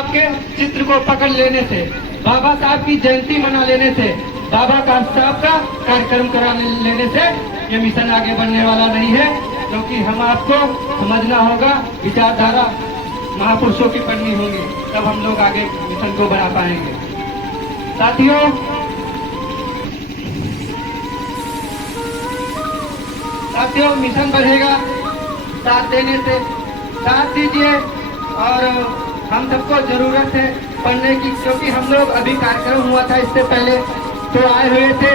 साहब के चित्र को पकड़ लेने से, बाबा साहब की जयंती मना लेने से, बाबा साहब का कार्यक्रम करा लेने से ये मिशन आगे बढ़ने वाला नहीं है। क्योंकि हम आपको समझना होगा, विचारधारा महापुरुषों की पढ़नी होगी, तब हम लोग आगे मिशन को बढ़ा पाएंगे। साथियों मिशन बढ़ेगा साथ देने से। साथ दीजिए, और हम सबको जरूरत है पढ़ने की, क्योंकि हम लोग अभी कार्यक्रम हुआ था इससे पहले तो आए हुए थे,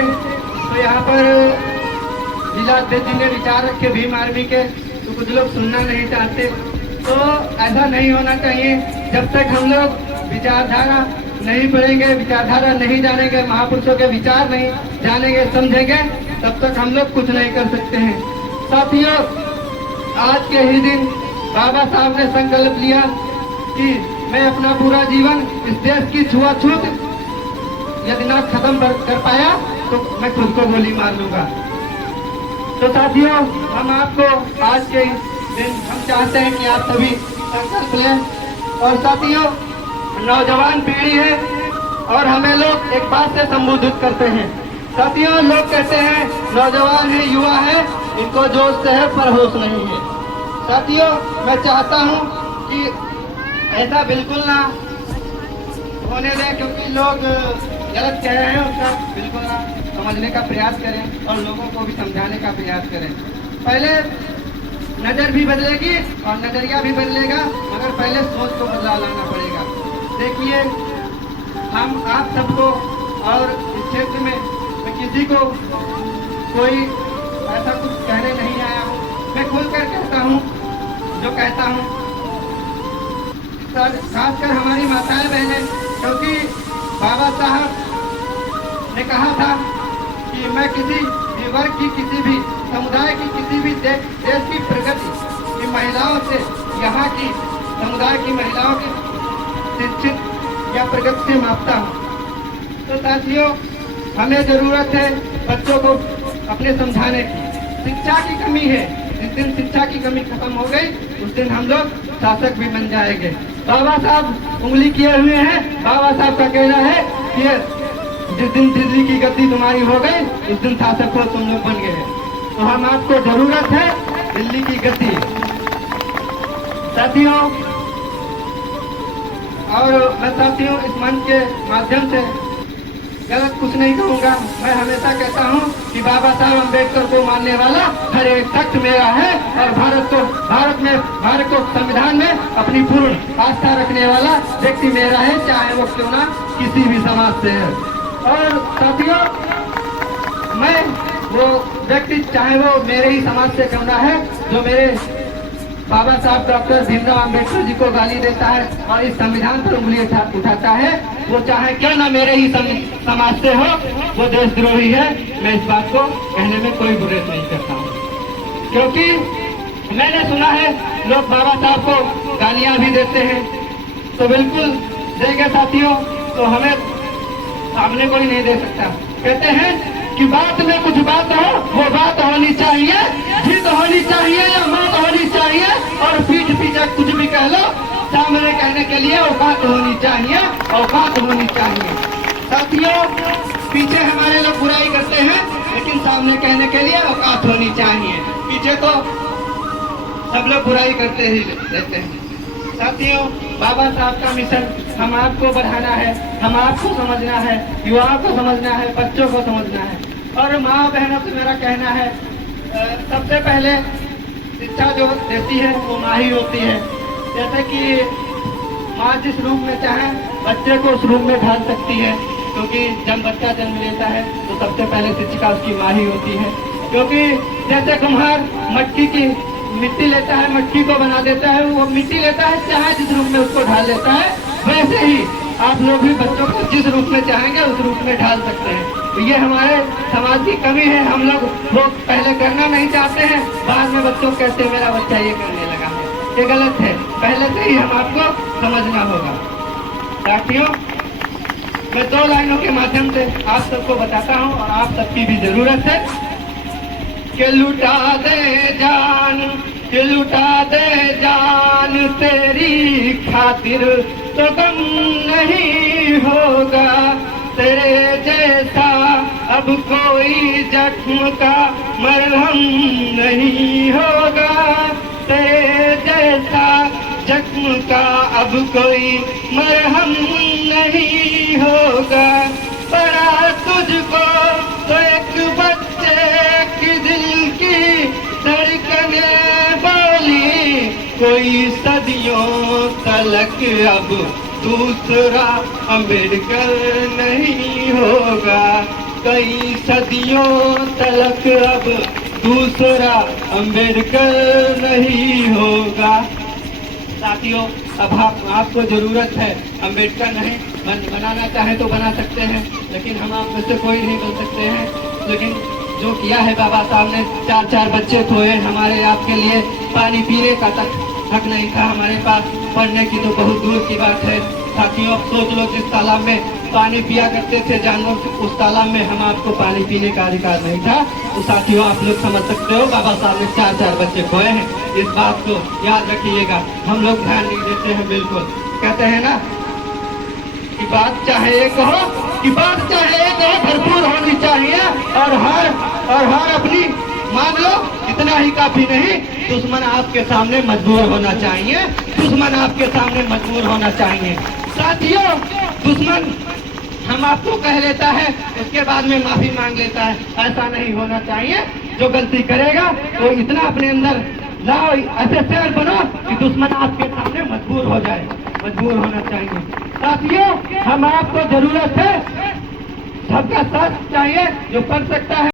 तो यहाँ पर जिला अध्यक्ष जी ने विचार रखे भीम आर्मी के, तो कुछ लोग सुनना नहीं चाहते। तो ऐसा नहीं होना चाहिए। जब तक हम लोग विचारधारा नहीं पढ़ेंगे, विचारधारा नहीं जानेंगे, महापुरुषों के विचार नहीं जानेंगे समझेंगे, तब तक हम लोग कुछ नहीं कर सकते हैं। साथियों, आज के ही दिन बाबा साहब ने संकल्प लिया कि मैं अपना पूरा जीवन इस देश की छुआछूत यदि ना खत्म कर पाया तो मैं खुद को गोली मार लूंगा। तो साथियों, हम आपको आज के दिन हम चाहते हैं कि आप सभी संकल्प लें। और साथियों, नौजवान पीढ़ी है और हमें लोग एक बात से संबोधित करते हैं। साथियों, लोग कहते हैं नौजवान है, युवा है, इनको जोश से है पर होश नहीं है। साथियों, मैं चाहता हूं कि ऐसा बिल्कुल ना होने दें, क्योंकि लोग गलत कह रहे हैं उसका बिल्कुल ना समझने का प्रयास करें और लोगों को भी समझाने का प्रयास करें। पहले नजर भी बदलेगी और नजरिया भी बदलेगा, मगर पहले सोच को बदलाव लाना पड़ेगा। देखिए, हम आप सबको और इस क्षेत्र में मैं किसी को कोई ऐसा कुछ कहने नहीं आया हूँ, मैं खुलकर कहता हूँ जो कहता हूँ। खासकर हमारी माताएं बहनें, क्योंकि बाबा साहब ने कहा था कि मैं किसी भी वर्ग की, किसी भी समुदाय की, किसी भी देश की प्रगति की महिलाओं से, यहाँ की समुदाय की महिलाओं की शिक्षित या प्रगति से मापता हूँ। तो साथियों, हमें जरूरत है बच्चों को अपने समझाने की। शिक्षा की कमी है, जिस दिन शिक्षा की कमी खत्म हो गई उस दिन हम लोग शासक भी बन जाएंगे। बाबा साहब उंगली किए हुए हैं। बाबा साहब का कहना है कि जिस दिन दिल्ली की गद्दी तुम्हारी हो गई उस दिन शासक को तुम लोग बन गए। तो हम आपको जरूरत है दिल्ली की गद्दी। साथियों, और मैं साथियों इस मंच के माध्यम से गलत कुछ नहीं कहूँगा। मैं हमेशा कहता हूँ कि बाबा साहब अम्बेडकर को मानने वाला हर एक शख्स मेरा है, और भारत को संविधान में अपनी पूर्ण आस्था रखने वाला व्यक्ति मेरा है, चाहे वो क्यों ना किसी भी समाज से है। और साथियों, मैं वो व्यक्ति चाहे वो मेरे ही समाज से क्यों ना है, जो मेरे बाबा साहब डॉक्टर भीमराव अम्बेडकर जी को गाली देता है और इस संविधान पर उंगली उठाता है, वो चाहे क्यों ना मेरे ही समाज से हो, वो देशद्रोही है। मैं इस बात को कहने में कोई गुरेज नहीं करता हूँ, क्योंकि मैंने सुना है लोग बाबा साहब को गालियां भी देते हैं, तो बिल्कुल देंगे साथियों, तो हमें सामने कोई नहीं दे सकता। कहते हैं कि बात में कुछ बात हो, वो बात होनी चाहिए, जीत होनी चाहिए या मौत होनी चाहिए, और पीठ पीछे कुछ भी कह लो, सामने कहने के लिए औकात होनी चाहिए, औकात होनी चाहिए। साथियों, पीछे हमारे लोग बुराई करते हैं, लेकिन सामने कहने के लिए औकात होनी चाहिए। पीछे तो सब लोग बुराई करते ही रहते हैं। साथियों, बाबा साहब का मिशन हम आपको बढ़ाना है, हम आपको समझना है, युवाओं को समझना है, बच्चों को समझना है। और माँ बहनों से मेरा कहना है, सबसे पहले शिक्षा जो देती है वो माँ ही होती है। जैसे कि माँ जिस रूप में चाहे बच्चे को उस रूप में ढाल सकती है, क्योंकि जब बच्चा जन्म लेता है तो सबसे पहले शिक्षिका उसकी माँ ही होती है। क्योंकि जैसे कुम्हार मटकी की मिट्टी लेता है, मटकी को बना देता है, वो मिट्टी लेता है, चाहे जिस रूप में उसको ढाल लेता है, वैसे ही आप लोग भी बच्चों को जिस रूप में चाहेंगे उस रूप में ढाल सकते हैं। तो ये हमारे समाज की कमी है। हम लोग पहले करना नहीं चाहते हैं, बाद में बच्चों को कहते हैं मेरा बच्चा ये करने लगा है, ये गलत है। पहले से ही हम आपको समझना होगा। साथियों, मैं 2 लाइनों के माध्यम से आप सबको बताता हूँ, और आप सबकी भी जरूरत है कि लुटा दे जान, कि लुटा दे जान तेरी खातिर, तो गम नहीं होगा, तेरे जैसा अब कोई जख्म का मरहम नहीं होगा, तेरे जैसा जख्म का अब कोई मरहम नहीं होगा। पड़ा तुझको तो एक बच्चे की दिल की धड़कने बोली, कोई सदियों तलक अब दूसरा अम्बेडकर नहीं होगा, कई सदियों तलक अब दूसरा अम्बेडकर नहीं होगा। साथियों, अब आपको जरूरत है, अम्बेडकर नहीं बनाना चाहे तो बना सकते हैं, लेकिन हम आप में से कोई नहीं बन सकते हैं। लेकिन जो किया है बाबा साहब ने, 4-4 बच्चे खोए, हमारे आपके लिए पानी पीने का तक हक नहीं था हमारे पास, पढ़ने की तो बहुत दूर की बात है। साथियों, अब सोच लो, जिस तालाब में पानी पिया करते थे जानवर, उस तालाब में हम आपको पानी पीने का अधिकार नहीं था। तो साथियों, आप लोग समझ सकते हो, बाबा साहब ने 4-4 बच्चे खोए हैं। इस बात को याद रखिएगा, हम लोग ध्यान नहीं देते हैं बिल्कुल। कहते हैं ना कि बात चाहे एक हो, भरपूर होनी चाहिए, और हार अपनी मान लो, इतना ही काफी नहीं, दुश्मन आपके सामने मजबूर होना चाहिए, दुश्मन आपके सामने मजबूर होना चाहिए। साथियों, दुश्मन हम आपको कह लेता है, उसके बाद में माफी मांग लेता है, ऐसा नहीं होना चाहिए। जो गलती करेगा वो इतना अपने अंदर लाओ, ऐसे शेर बनो कि दुश्मन आपके सामने मजबूर हो जाए, मजबूर होना चाहिए। साथियों, हम आपको जरूरत है, सबका साथ चाहिए, जो कर सकता है